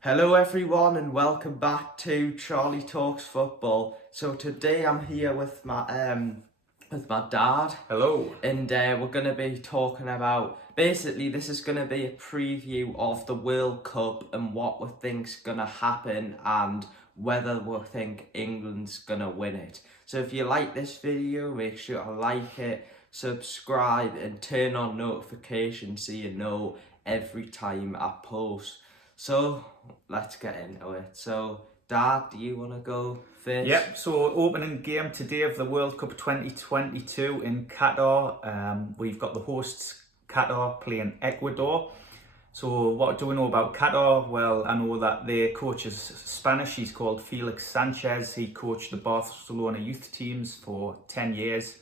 Hello everyone and welcome back to Charlie Talks Football. So today I'm here with my dad. Hello. And we're going to be talking about, basically this is going to be a preview of the World Cup and what we think's going to happen and whether we think England's going to win it. So if you like this video, make sure to like it, subscribe and turn on notifications so you know every time I post. So let's get into it. So Dad, do you want to go first? Yep, so opening game today of the World Cup 2022 in Qatar. We've got the hosts Qatar playing Ecuador. So what do we know about Qatar? Well, I know that their coach is Spanish. He's called Felix Sanchez. He coached the Barcelona youth teams for 10 years.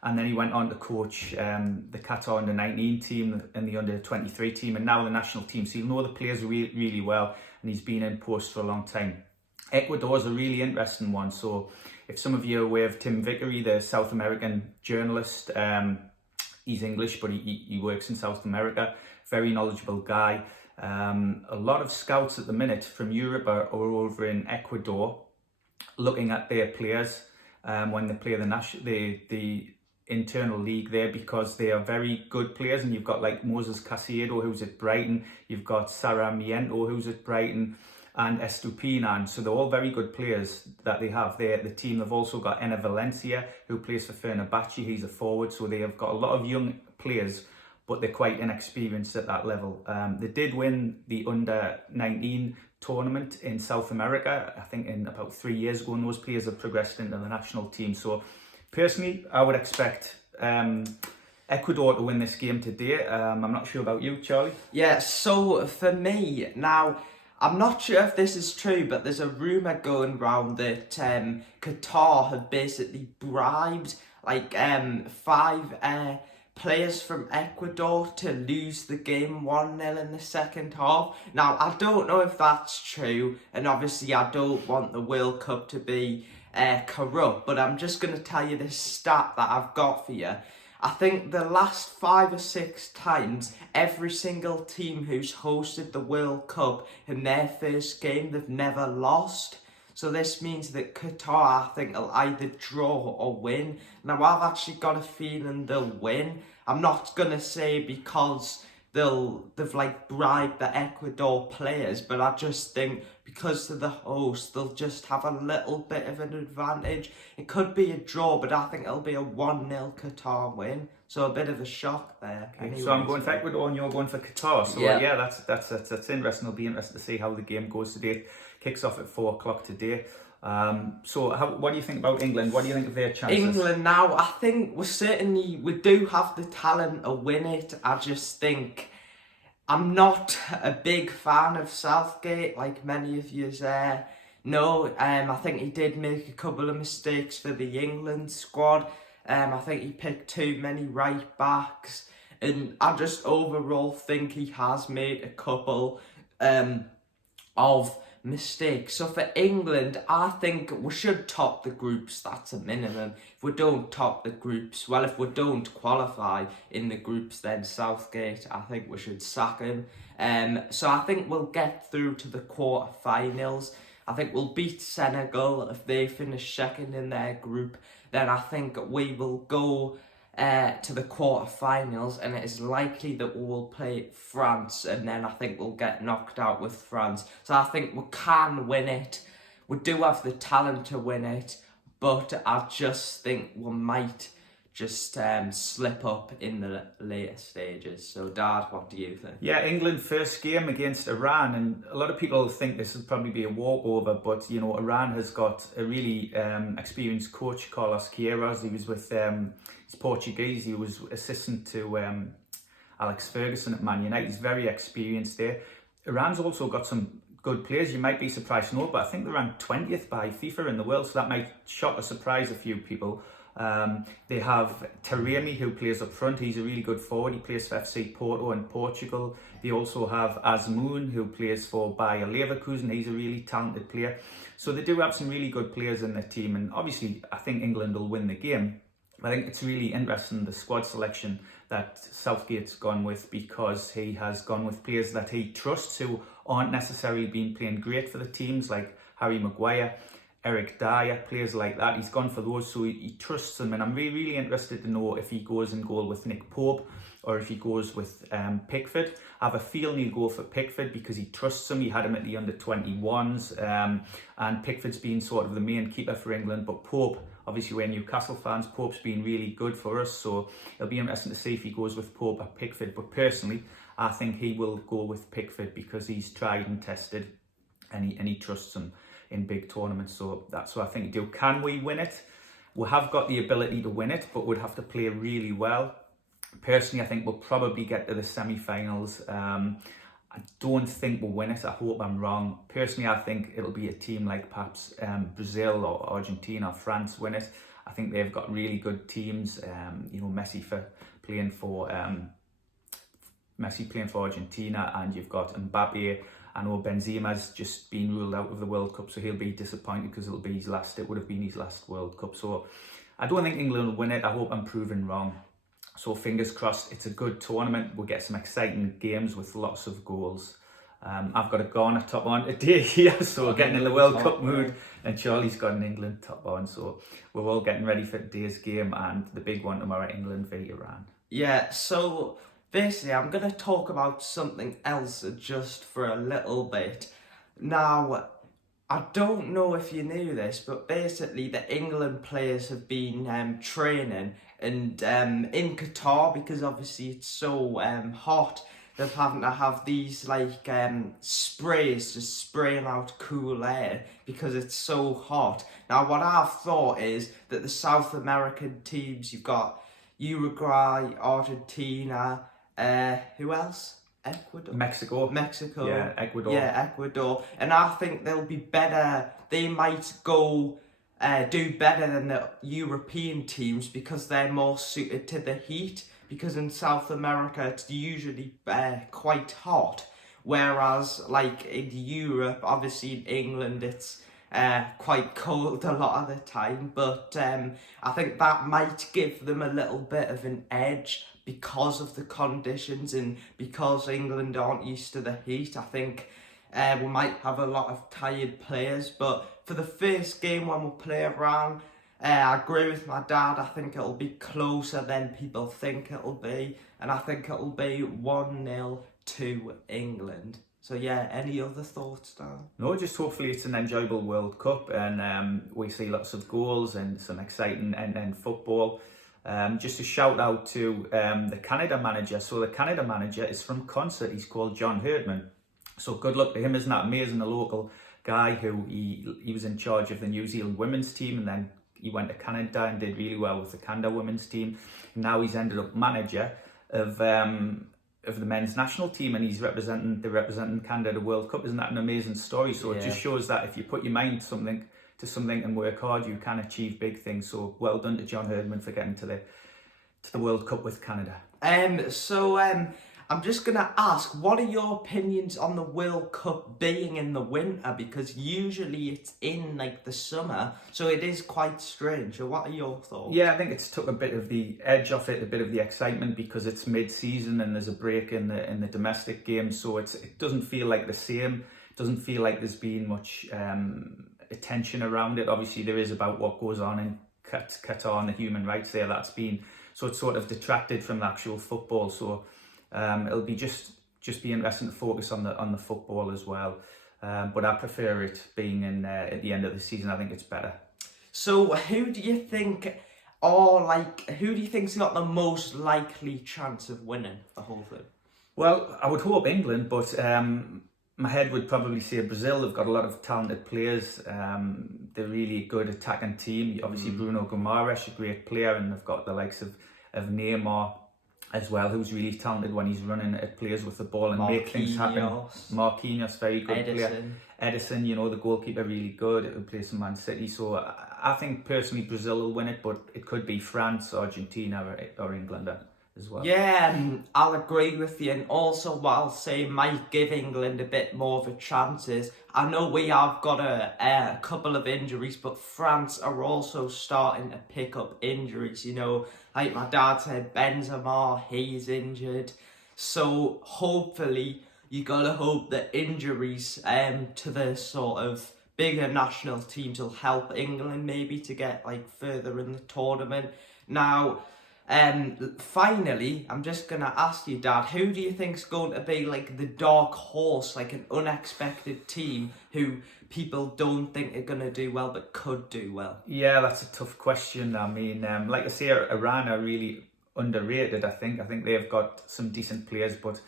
And then he went on to coach the Qatar under-19 team and the under-23 team and now the national team. So he'll know the players really well, and he's been in post for a long time. Ecuador is a really interesting one. So if some of you are aware of Tim Vickery, the South American journalist, he's English, but he works in South America. Very knowledgeable guy. A lot of scouts at the minute from Europe are over in Ecuador looking at their players when they play the internal league there, because they are very good players. And you've got like Moses Caicedo, who's at Brighton, you've got Sarmiento, who's at Brighton, and Estupiñán. So they're all very good players that they have there at the team. They've also got Enner Valencia, who plays for Fenerbahce. He's a forward. So they have got a lot of young players, but they're quite inexperienced at that level. They did win the under-19 tournament in South America, I think in about 3 years ago, and those players have progressed into the national team. So personally, I would expect Ecuador to win this game today. I'm not sure about you, Charlie. Yeah, so for me, now, I'm not sure if this is true, but there's a rumour going around that Qatar have basically bribed like 5 players from Ecuador to lose the game 1-0 in the second half. Now, I don't know if that's true, and obviously I don't want the World Cup to be corrupt, but I'm just going to tell you this stat that I've got for you. I think the last 5 or 6 times, every single team who's hosted the World Cup in their first game, they've never lost. So this means that Qatar, I think, will either draw or win. Now, I've actually got a feeling they'll win. I'm not going to say because they've like bribed the Ecuador players, but I just think because of the host, they'll just have a little bit of an advantage. It could be a draw, but I think it'll be a 1-0 Qatar win. So a bit of a shock there. Okay, so I'm going for Ecuador and you're going for Qatar. So yeah, that's interesting. It'll be interesting to see how the game goes today. Kicks off at 4 o'clock today. So what do you think about England? What do you think of their chances? England now, I think we do have the talent to win it. I just think I'm not a big fan of Southgate, like many of you know. I think he did make a couple of mistakes for the England squad. I think he picked too many right backs, and I just overall think he has made a couple of mistakes. So for England, I think we should top the groups. That's a minimum. If we don't top the groups, well, if we don't qualify in the groups, then Southgate, I think we should sack him. So I think we'll get through to the quarterfinals. I think we'll beat Senegal. If they finish second in their group, then I think we will go to the quarterfinals, and it is likely that we will play France, and then I think we'll get knocked out with France. So I think we can win it. We do have the talent to win it, but I just think we might just slip up in the later stages. So Dad, what do you think? Yeah, England first game against Iran, and a lot of people think this will probably be a walkover, but you know, Iran has got a really experienced coach, Carlos Queiroz. He was with he's Portuguese. He was assistant to Alex Ferguson at Man United. He's very experienced there. Iran's also got some good players. You might be surprised to know, but I think they're ranked 20th by FIFA in the world, so that might shock or surprise a few people. They have Taremi, who plays up front. He's a really good forward. He plays for FC Porto in Portugal. They also have Azmoun, who plays for Bayer Leverkusen. He's a really talented player. So they do have some really good players in their team. And obviously, I think England will win the game. I think it's really interesting, the squad selection that Southgate's gone with, because he has gone with players that he trusts who aren't necessarily been playing great for the teams, like Harry Maguire, Eric Dyer, players like that. He's gone for those, so he trusts them. And I'm really interested to know if he goes in goal with Nick Pope or if he goes with Pickford. I have a feeling he'll go for Pickford because he trusts him. He had him at the under-21s, and Pickford's been sort of the main keeper for England. But Pope, obviously we're Newcastle fans, Pope's been really good for us, so it'll be interesting to see if he goes with Pope or Pickford. But personally, I think he will go with Pickford because he's tried and tested, and he trusts him in big tournaments. So that's what I think. Do can we win it? We have got the ability to win it, but we'd have to play really well. Personally, I think we'll probably get to the semi-finals. I don't think we'll win it. I hope I'm wrong. Personally, I think it'll be a team like perhaps Brazil or Argentina or France win it. I think they've got really good teams. Messi playing for Argentina, and you've got Mbappe. I know Benzema's just been ruled out of the World Cup, so he'll be disappointed because it would have been his last World Cup. So I don't think England will win it. I hope I'm proven wrong. So fingers crossed, it's a good tournament. We'll get some exciting games with lots of goals. I've got a Ghana top on today here, so we're getting in the World Cup mood. And Charlie's got an England top on, so we're all getting ready for today's game and the big one tomorrow, England v Iran. Yeah, so basically I'm going to talk about something else just for a little bit. Now, I don't know if you knew this, but basically the England players have been training and in Qatar, because obviously it's so hot, they're having to have these like sprays just spraying out cool air because it's so hot. Now what I've thought is that the South American teams, you've got Uruguay, Argentina, who else? Mexico. Yeah, Ecuador. Yeah, Ecuador. And I think they'll be better. They might do better than the European teams because they're more suited to the heat. Because in South America, it's usually quite hot. Whereas, like in Europe, obviously in England, it's quite cold a lot of the time. But I think that might give them a little bit of an edge because of the conditions and because England aren't used to the heat. I think we might have a lot of tired players, but for the first game when we play Iran, I agree with my dad. I think it'll be closer than people think it'll be, and I think it'll be 1-0 to England. So yeah, any other thoughts, Dan? No, just hopefully it's an enjoyable World Cup and we see lots of goals and some exciting end-to-end football. Just a shout out to the Canada manager. So the Canada manager is from Concert. He's called John Herdman. So good luck to him. Isn't that amazing? A local guy who he was in charge of the New Zealand women's team, and then he went to Canada and did really well with the Canada women's team. And now he's ended up manager of the men's national team, and he's representing Canada at the World Cup. Isn't that an amazing story? So It just shows that if you put your mind to something and work hard, you can achieve big things. So well done to John Herdman for getting to the World Cup with Canada. I'm just gonna ask, what are your opinions on the World Cup being in the winter? Because usually it's in like the summer, so it is quite strange. So what are your thoughts? Yeah, I think it's took a bit of the edge off it, a bit of the excitement, because it's mid-season and there's a break in the domestic games, so it doesn't feel like the same. It doesn't feel like there's been much attention around it. Obviously there is about what goes on in Qatar and the human rights there. So it's sort of detracted from the actual football. So it'll be just be interesting to focus on the football as well. But I prefer it being in at the end of the season. I think it's better. So who do you think's got the most likely chance of winning the whole thing? Well, I would hope England, but my head would probably say Brazil. They've got a lot of talented players. They're really good attacking team. Obviously Bruno Guimaraes, a great player, and they've got the likes of Neymar as well, who's really talented when he's running at players with the ball and make things happen. Marquinhos, very good player. Edison, the goalkeeper, really good. Who plays for Man City. So I think personally Brazil will win it, but it could be France, Argentina, or England as well. Yeah, I'll agree with you. And also, what I'll say might give England a bit more of a chance is, I know we have got a couple of injuries, but France are also starting to pick up injuries. You know, like my dad said, Benzema, he's injured. So hopefully, you gotta hope that injuries to the sort of bigger national teams will help England maybe to get like further in the tournament. Now, finally, I'm just gonna ask you, Dad, who do you think's going to be like the dark horse, like an unexpected team who people don't think are gonna do well but could do well? Yeah, that's a tough question. I mean, like I say, Iran are really underrated. I think they've got some decent players, but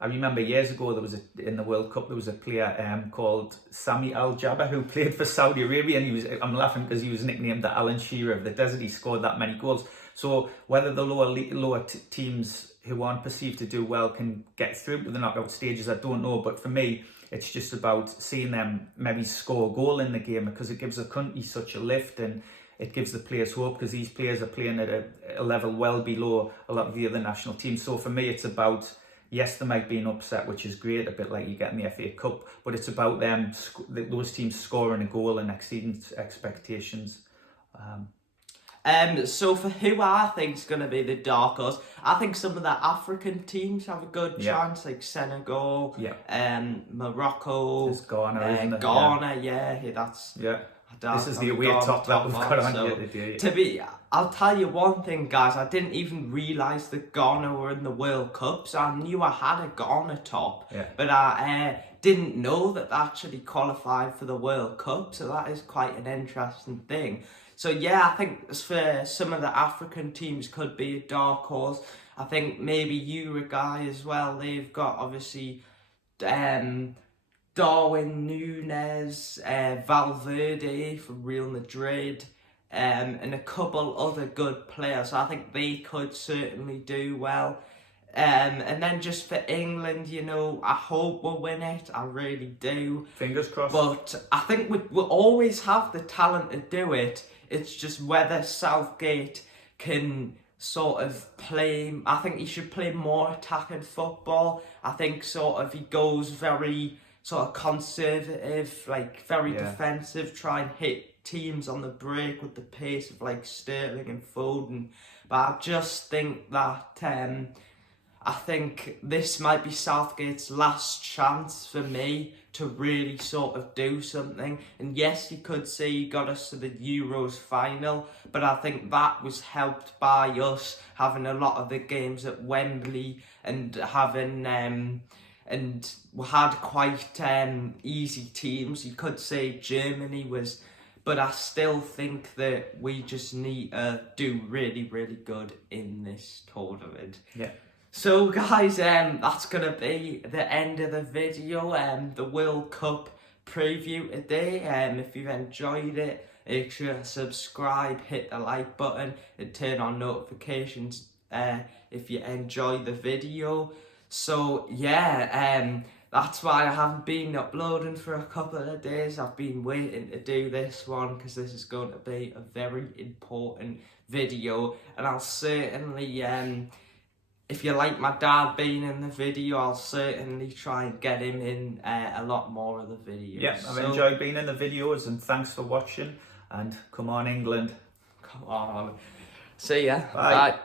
I remember years ago in the World Cup there was a player called Sami Al Jabbar who played for Saudi Arabia, and I'm laughing because he was nicknamed the Alan Shearer of the desert. He scored that many goals. So whether the lower teams who aren't perceived to do well can get through to the knockout stages, I don't know. But for me, it's just about seeing them maybe score a goal in the game, because it gives the country such a lift and it gives the players hope, because these players are playing at a level well below a lot of the other national teams. So for me, it's about, yes, there might be an upset, which is great, a bit like you get in the FA Cup, but it's about those teams scoring a goal and exceeding expectations. So for who I think's going to be the dark horse, I think some of the African teams have a good chance, like Senegal, Morocco, It's Ghana, isn't it? Ghana, that's... Yeah. This is the away top that we've got on here today. I'll tell you one thing, guys. I didn't even realise that Ghana were in the World Cup, so I knew I had a Ghana top, but I didn't know that they actually qualified for the World Cup, so that is quite an interesting thing. So yeah, I think for some of the African teams could be a dark horse. I think maybe Uruguay as well. They've got obviously Darwin Núñez, Valverde from Real Madrid, and a couple other good players. So I think they could certainly do well. And then just for England, you know, I hope we'll win it. I really do. Fingers crossed. But I think we'll always have the talent to do it. It's just whether Southgate can sort of play. I think he should play more attacking football. I think sort of he goes very sort of conservative, like very defensive, try and hit teams on the break with the pace of like Sterling and Foden. But I just think that I think this might be Southgate's last chance for me to really sort of do something. And yes, you could say he got us to the Euros final, but I think that was helped by us having a lot of the games at Wembley and having and we had quite easy teams. You could say Germany was, but I still think that we just need to do really, really good in this tournament. Yeah. So guys, that's going to be the end of the video, the World Cup preview today. If you've enjoyed it, make sure to subscribe, hit the like button and turn on notifications if you enjoy the video. So yeah, that's why I haven't been uploading for a couple of days. I've been waiting to do this one because this is going to be a very important video, and I'll certainly if you like my dad being in the video, I'll certainly try and get him in a lot more of the videos. Yeah, I've enjoyed being in the videos, and thanks for watching, and come on England. Come on. See ya. Bye. Bye.